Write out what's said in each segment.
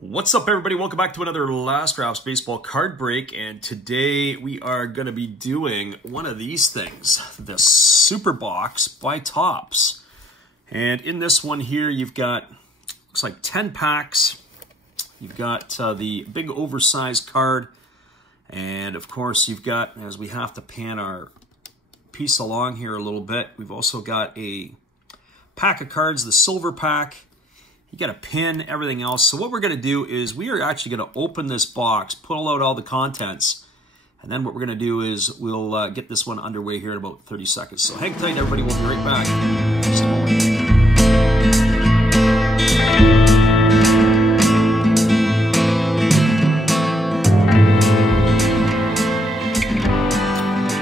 What's up, everybody? Welcome back to another Last Drafts Baseball card break, and today we are going to be doing one of these things, the Super Box by Topps. And in this one here, you've got, looks like 10 packs. You've got the big oversized card, and of course you've got, as we have to pan our piece along here a little bit, we've also got a pack of cards, the silver pack. You got a pin, everything else. So what we're going to do is we are actually going to open this box, pull out all the contents, and then what we're going to do is we'll get this one underway here in about 30 seconds. So hang tight, everybody. We'll be right back. Just a moment.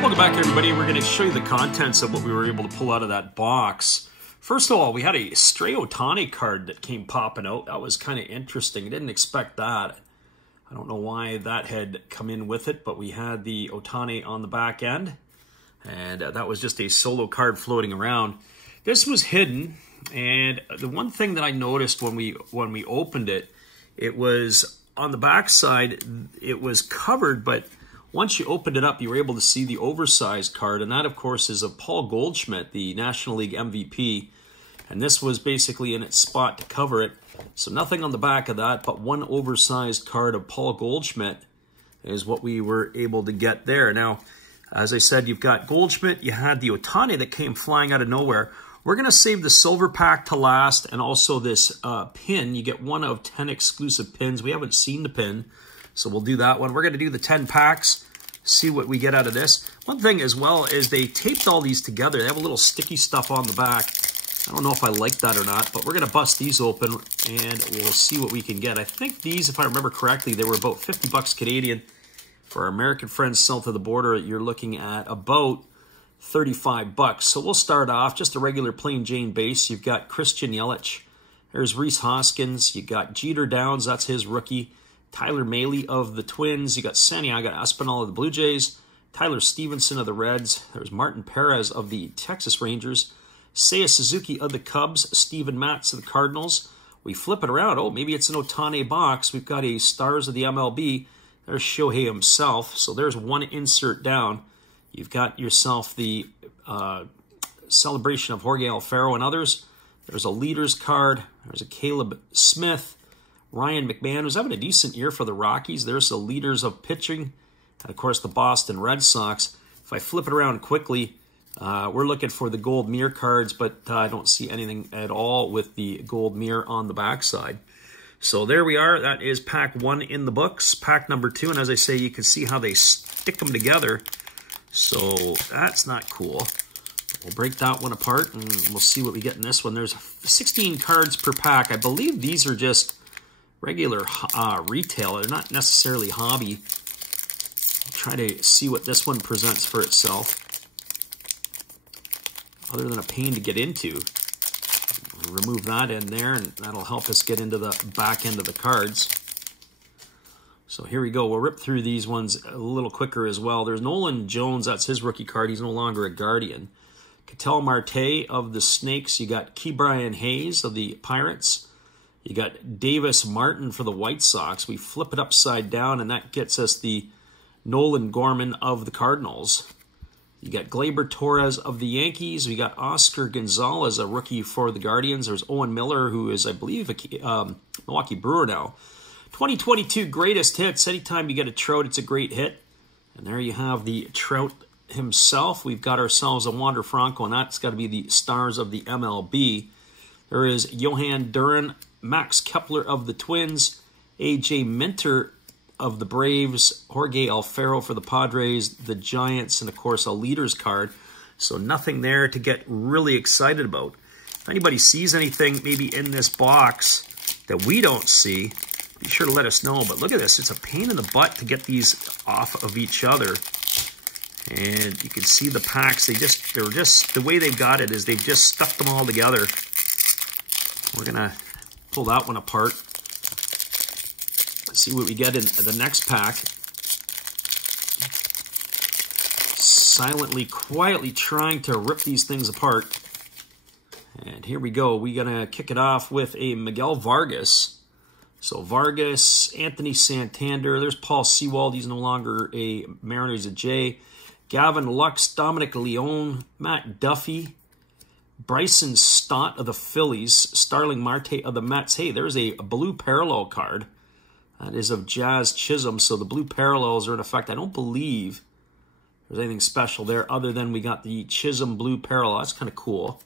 Welcome back, everybody. We're going to show you the contents of what we were able to pull out of that box. First of all, we had a stray Ohtani card that came popping out. That was kind of interesting. I didn't expect that. I don't know why that had come in with it, but we had the Ohtani on the back end, and that was just a solo card floating around. This was hidden, and the one thing that I noticed when we opened it, it was on the back side, it was covered, but once you opened it up, you were able to see the oversized card, and that, of course, is of Paul Goldschmidt, the National League MVP. And this was basically in its spot to cover it. So nothing on the back of that, but one oversized card of Paul Goldschmidt is what we were able to get there. Now, as I said, you've got Goldschmidt. You had the Ohtani that came flying out of nowhere. We're going to save the silver pack to last, and also this pin. You get one of 10 exclusive pins. We haven't seen the pin, so we'll do that one. We're going to do the 10 packs, see what we get out of this. One thing as well is they taped all these together. They have a little sticky stuff on the back. I don't know if I like that or not, but we're going to bust these open and we'll see what we can get. I think these, if I remember correctly, they were about 50 bucks Canadian. For our American friends south of the border, you're looking at about 35 bucks. So we'll start off just a regular plain Jane base. You've got Christian Yelich. There's Rhys Hoskins. You've got Jeter Downs. That's his rookie. Tyler Mahle of the Twins. You got Santiago Espinal of the Blue Jays. Tyler Stevenson of the Reds. There's Martin Perez of the Texas Rangers. Seiya Suzuki of the Cubs, Steven Matz of the Cardinals. We flip it around. Oh, maybe it's an Ohtani box. We've got a Stars of the MLB. There's Shohei himself. So there's one insert down. You've got yourself the celebration of Jorge Alfaro and others. There's a leaders card. There's a Caleb Smith. Ryan McMahon was having a decent year for the Rockies. There's the leaders of pitching. And, of course, the Boston Red Sox. If I flip it around quickly, we're looking for the gold mirror cards, but I don't see anything at all with the gold mirror on the backside. So there we are. That is pack 1 in the books. Pack number 2, and as I say, you can see how they stick them together. So that's not cool. We'll break that one apart, and we'll see what we get in this one. There's 16 cards per pack. I believe these are just regular retail. They're not necessarily hobby. I'll try to see what this one presents for itself. Other than a pain to get into. Remove that in there, and that'll help us get into the back end of the cards. So here we go. We'll rip through these ones a little quicker as well. There's Nolan Jones. That's his rookie card. He's no longer a Guardian. Ketel Marte of the Snakes. You got Ke'Bryan Hayes of the Pirates. You got Davis Martin for the White Sox. We flip it upside down, and that gets us the Nolan Gorman of the Cardinals. You got Gleyber Torres of the Yankees. We got Oscar Gonzalez, a rookie for the Guardians. There's Owen Miller, who is, I believe, a Milwaukee Brewer now. 2022 greatest hits. Anytime you get a Trout, it's a great hit. And there you have the Trout himself. We've got ourselves a Wander Franco, and that's got to be the Stars of the MLB. There is Johan Duran, Max Kepler of the Twins, A.J. Minter of the Braves, Jorge Alfaro for the Padres, the Giants, and of course a leaders card. So nothing there to get really excited about. If anybody sees anything maybe in this box that we don't see, be sure to let us know. But look at this. It's a pain in the butt to get these off of each other. And you can see the packs. They're just the way they've got it is they've just stuck them all together. We're going to pull that one apart. See what we get in the next pack. Silently, quietly trying to rip these things apart. And here we go. We're going to kick it off with a Miguel Vargas So Vargas, Anthony Santander, there's Paul Sewald, he's no longer a Mariner, he's a J. Gavin Lux, Dominic Leone, Matt Duffy, Bryson Stott of the Phillies, Starling Marte of the Mets. Hey, there's a blue parallel card. That is of Jazz Chisholm, so the blue parallels are in effect. I don't believe there's anything special there other than we got the Chisholm blue parallel. That's kind of cool.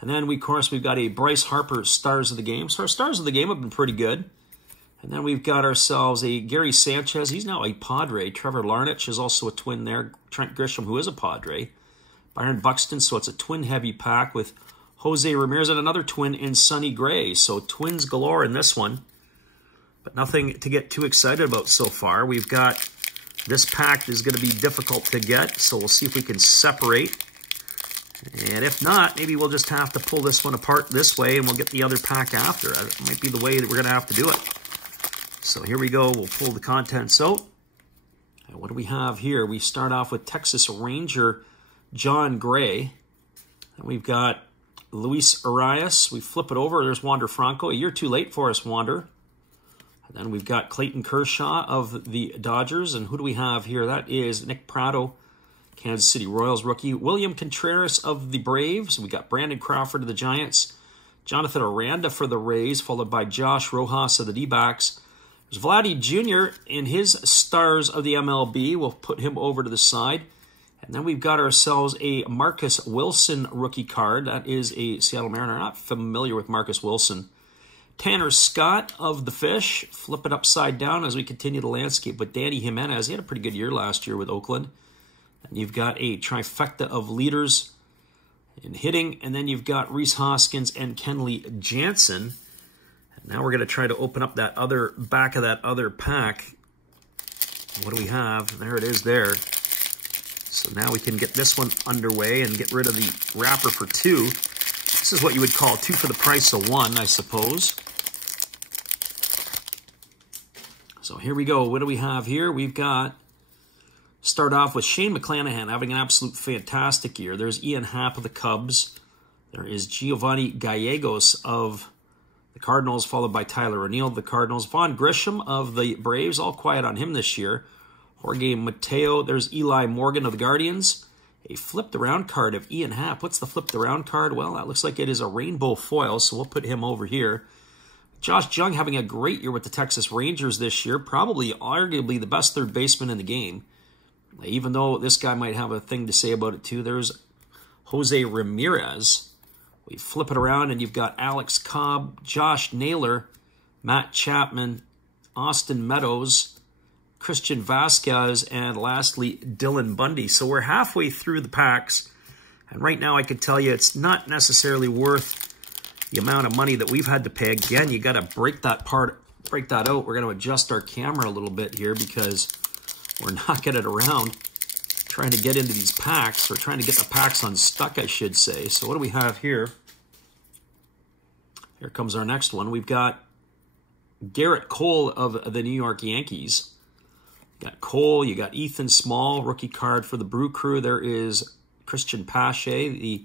And then, of course, we've got a Bryce Harper Stars of the Game. So our Stars of the Game have been pretty good. And then we've got ourselves a Gary Sanchez. He's now a Padre. Trevor Larnach is also a twin there. Trent Grisham, who is a Padre. Byron Buxton, so it's a twin-heavy pack with Jose Ramirez and another twin in Sonny Gray. So twins galore in this one. But nothing to get too excited about so far. We've got this pack is going to be difficult to get, so we'll see if we can separate. And if not, maybe we'll just have to pull this one apart this way and we'll get the other pack after. That might be the way that we're going to have to do it. So here we go. We'll pull the contents out. And what do we have here? We start off with Texas Ranger John Gray. And we've got Luis Arias. We flip it over. There's Wander Franco. A year too late for us, Wander. And then we've got Clayton Kershaw of the Dodgers. And who do we have here? That is Nick Pratto, Kansas City Royals rookie. William Contreras of the Braves. We got Brandon Crawford of the Giants. Jonathan Aranda for the Rays, followed by Josh Rojas of the D-backs. There's Vladdy Jr. in his Stars of the MLB. We'll put him over to the side. And then we've got ourselves a Marcus Wilson rookie card. That is a Seattle Mariner. Not familiar with Marcus Wilson. Tanner Scott of the Fish. Flip it upside down as we continue the landscape with Danny Jimenez. He had a pretty good year last year with Oakland. And you've got a trifecta of leaders in hitting. And then you've got Rhys Hoskins and Kenley Jansen. And now we're going to try to open up that other back of that other pack. What do we have? There it is there. So now we can get this one underway and get rid of the wrapper for two. This is what you would call two for the price of one, I suppose. So here we go. What do we have here? We've got, start off with Shane McClanahan having an absolute fantastic year. There's Ian Happ of the Cubs. There is Giovanni Gallegos of the Cardinals, followed by Tyler O'Neill of the Cardinals. Vaughn Grisham of the Braves, all quiet on him this year. Jorge Mateo. There's Eli Morgan of the Guardians. A flipped around card of Ian Happ. What's the flipped around card? Well, that looks like it is a rainbow foil, so we'll put him over here. Josh Jung having a great year with the Texas Rangers this year. Probably, arguably, the best third baseman in the game. Even though this guy might have a thing to say about it too. There's Jose Ramirez. We flip it around and you've got Alex Cobb, Josh Naylor, Matt Chapman, Austin Meadows, Christian Vasquez, and lastly, Dylan Bundy. So we're halfway through the packs. And right now I could tell you it's not necessarily worth the amount of money that we've had to pay. Again, you got to break that out. We're going to adjust our camera a little bit here because we're knocking it around trying to get into these packs, or trying to get the packs unstuck, I should say. So what do we have here? Here comes our next one. We've got Garrett Cole of the New York Yankees. You got Cole, you got Ethan Small, rookie card for the Brew Crew. There is Christian Pache, the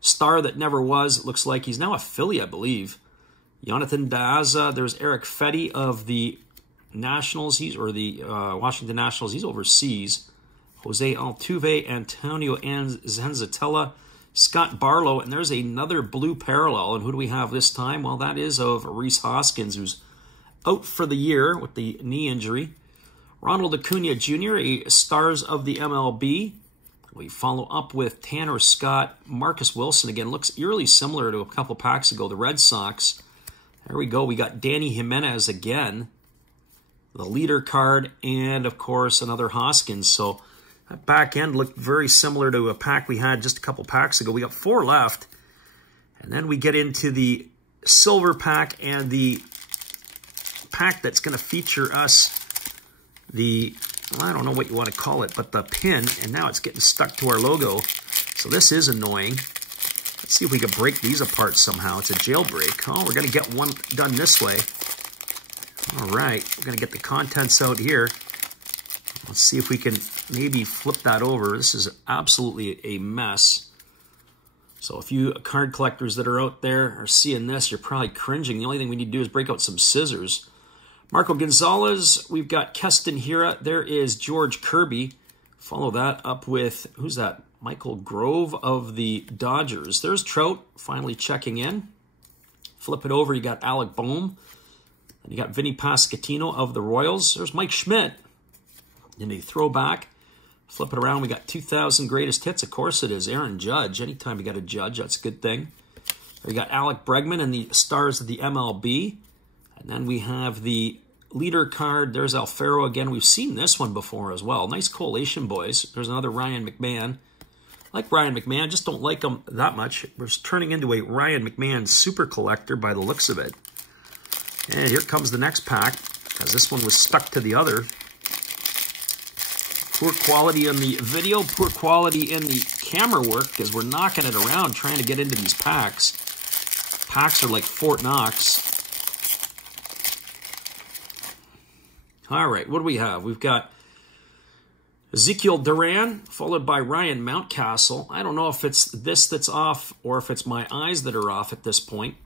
star that never was. It looks like he's now a Philly, I believe. Jonathan Daza. There's Eric Fetty of the Nationals. The Washington Nationals. He's overseas. Jose Altuve, Antonio Zenzatella, Scott Barlow, and there's another blue parallel. And who do we have this time? Well, that is of Rhys Hoskins, who's out for the year with the knee injury. Ronald Acuna Jr., a Stars of the MLB. We follow up with Tanner Scott. Marcus Wilson, again, looks eerily similar to a couple packs ago, the Red Sox. There we go. We got Danny Jimenez again, the leader card, and, of course, another Hoskins. So that back end looked very similar to a pack we had just a couple packs ago. We got 4 left. And then we get into the silver pack and the pack that's going to feature us the, well, I don't know what you want to call it, but the pin. And now it's getting stuck to our logo. So this is annoying. Let's see if we can break these apart somehow. It's a jailbreak. Oh, we're going to get one done this way. All right. We're going to get the contents out here. Let's see if we can maybe flip that over. This is absolutely a mess. So if you card collectors that are out there are seeing this, you're probably cringing. The only thing we need to do is break out some scissors. Marco Gonzalez, we've got Keston Hira. There is George Kirby. Follow that up with, who's that? Michael Grove of the Dodgers. There's Trout finally checking in. Flip it over, you got Alec Boehm. And you got Vinny Pasquantino of the Royals. There's Mike Schmidt. And a throwback. Flip it around, we got 2,000 greatest hits. Of course it is. Aaron Judge. Anytime you got a Judge, that's a good thing. We got Alec Bregman and the stars of the MLB. And then we have the leader card. There's Alfaro again. We've seen this one before as well. Nice collation, boys. There's another Ryan McMahon. I like Ryan McMahon, just don't like him that much. We're turning into a Ryan McMahon super collector by the looks of it. And here comes the next pack, because this one was stuck to the other. Poor quality in the video, poor quality in the camera work, because we're knocking it around trying to get into these packs. Packs are like Fort Knox. All right, what do we have? We've got Ezekiel Duran, followed by Ryan Mountcastle. I don't know if it's this that's off or if it's my eyes that are off at this point.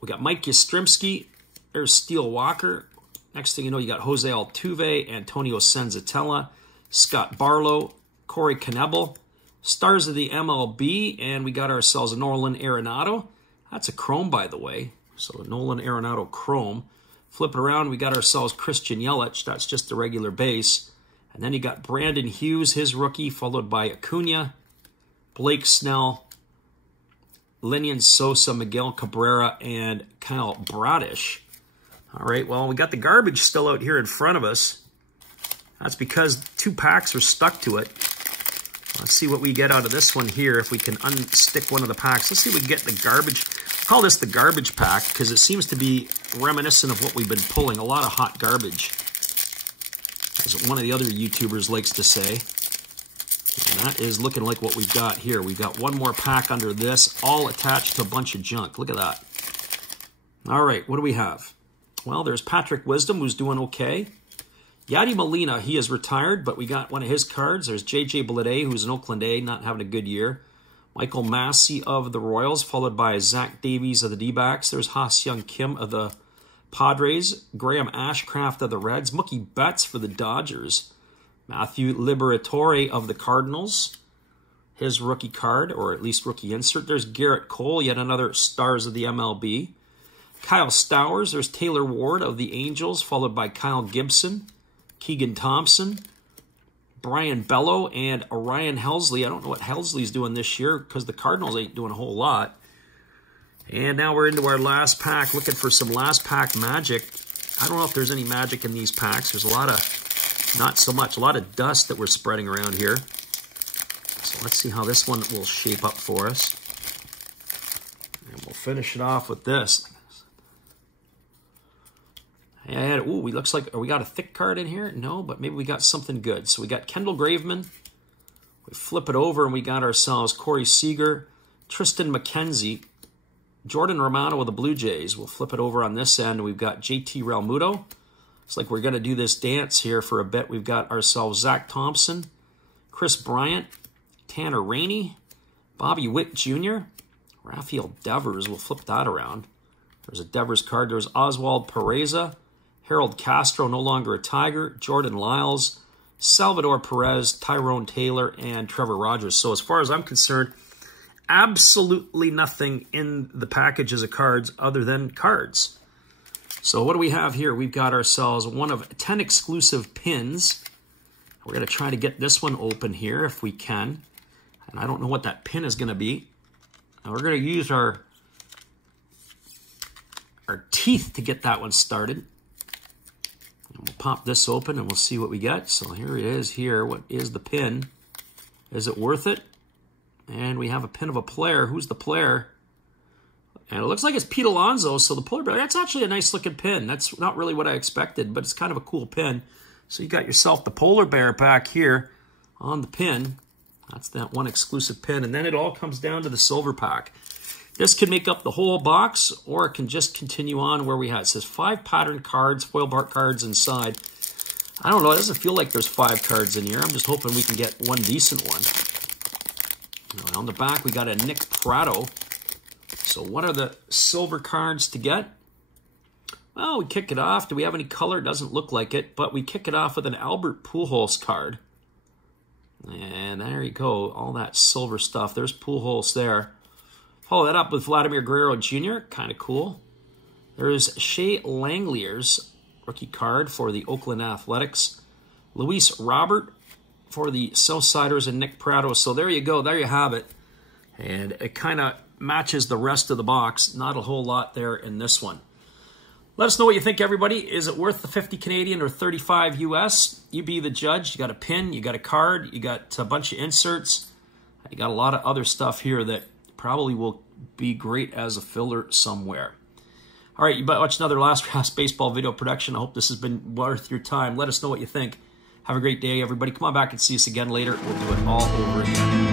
We got Mike Yastrzemski. There's Steele Walker. Next thing you know, you got Jose Altuve, Antonio Senzatella, Scott Barlow, Corey Knebel, stars of the MLB, and we got ourselves a Nolan Arenado. That's a chrome, by the way. So a Nolan Arenado chrome. Flip it around, we got ourselves Christian Yelich. That's just the regular base. And then you got Brandon Hughes, his rookie, followed by Acuna, Blake Snell, Linian Sosa, Miguel Cabrera, and Kyle Bradish. All right, well, we got the garbage still out here in front of us. That's because 2 packs are stuck to it. Let's see what we get out of this one here, if we can unstick one of the packs. Let's see if we can get the garbage. I call this the garbage pack because it seems to be reminiscent of what we've been pulling. A lot of hot garbage, as one of the other YouTubers likes to say. And that is looking like what we've got here. We've got one more pack under this, all attached to a bunch of junk. Look at that. All right, what do we have? Well, there's Patrick Wisdom, who's doing okay. Yadi Molina, he is retired, but we got one of his cards. There's J.J. Bleday, who's an Oakland A, not having a good year. Michael Massey of the Royals, followed by Zach Davies of the D-backs. There's Ha-Seong Kim of the Padres. Graham Ashcraft of the Reds. Mookie Betts for the Dodgers. Matthew Liberatore of the Cardinals. His rookie card, or at least rookie insert. There's Garrett Cole, yet another stars of the MLB. Kyle Stowers. There's Taylor Ward of the Angels, followed by Kyle Gibson. Keegan Thompson, Brian Bello, and Ryan Helsley. I don't know what Helsley's doing this year because the Cardinals ain't doing a whole lot. And now we're into our last pack, looking for some last pack magic. I don't know if there's any magic in these packs. There's a lot of, not so much, a lot of dust that we're spreading around here. So let's see how this one will shape up for us. And we'll finish it off with this. And, ooh, we looks like, we got a thick card in here? No, but maybe we got something good. So we got Kendall Graveman. We flip it over and we got ourselves Corey Seager, Tristan McKenzie, Jordan Romano of the Blue Jays. We'll flip it over on this end. We've got JT Realmuto. Looks like we're going to do this dance here for a bit. We've got ourselves Zach Thompson, Chris Bryant, Tanner Rainey, Bobby Witt Jr., Rafael Devers. We'll flip that around. There's a Devers card. There's Oswald Pereza, Harold Castro, no longer a Tiger, Jordan Lyles, Salvador Perez, Tyrone Taylor, and Trevor Rogers. So as far as I'm concerned, absolutely nothing in the packages of cards other than cards. So what do we have here? We've got ourselves one of 10 exclusive pins. We're going to try to get this one open here if we can. And I don't know what that pin is going to be. And we're going to use our teeth to get that one started. And we'll pop this open and we'll see what we get. So here it is here. What is the pin? Is it worth it? And we have a pin of a player. Who's the player? And it looks like it's Pete Alonso. So the polar bear, that's actually a nice looking pin. That's not really what I expected, but it's kind of a cool pin. So you got yourself the polar bear back here on the pin. That's that one exclusive pin. And then it all comes down to the silver pack. This can make up the whole box, or it can just continue on where we had. It says 5 pattern cards, foil bar cards inside. I don't know. It doesn't feel like there's 5 cards in here. I'm just hoping we can get one decent one. And on the back, we got a Nick Pratto. So what are the silver cards to get? Well, we kick it off. Do we have any color? Doesn't look like it, but we kick it off with an Albert Pujols card. And there you go, all that silver stuff. There's Pujols there. Follow that up with Vladimir Guerrero Jr., kind of cool. There's Shea Langlier's rookie card for the Oakland Athletics. Luis Robert for the Southsiders and Nick Pratto. So there you go, there you have it. And it kind of matches the rest of the box. Not a whole lot there in this one. Let us know what you think, everybody. Is it worth the 50 Canadian or 35 US? You be the judge. You got a pin, you got a card, you got a bunch of inserts. You got a lot of other stuff here that probably will be great as a filler somewhere. All right, you watch another Last Pass Baseball video production. I hope this has been worth your time. Let us know what you think. Have a great day, everybody. Come on back and see us again later. We'll do it all over again.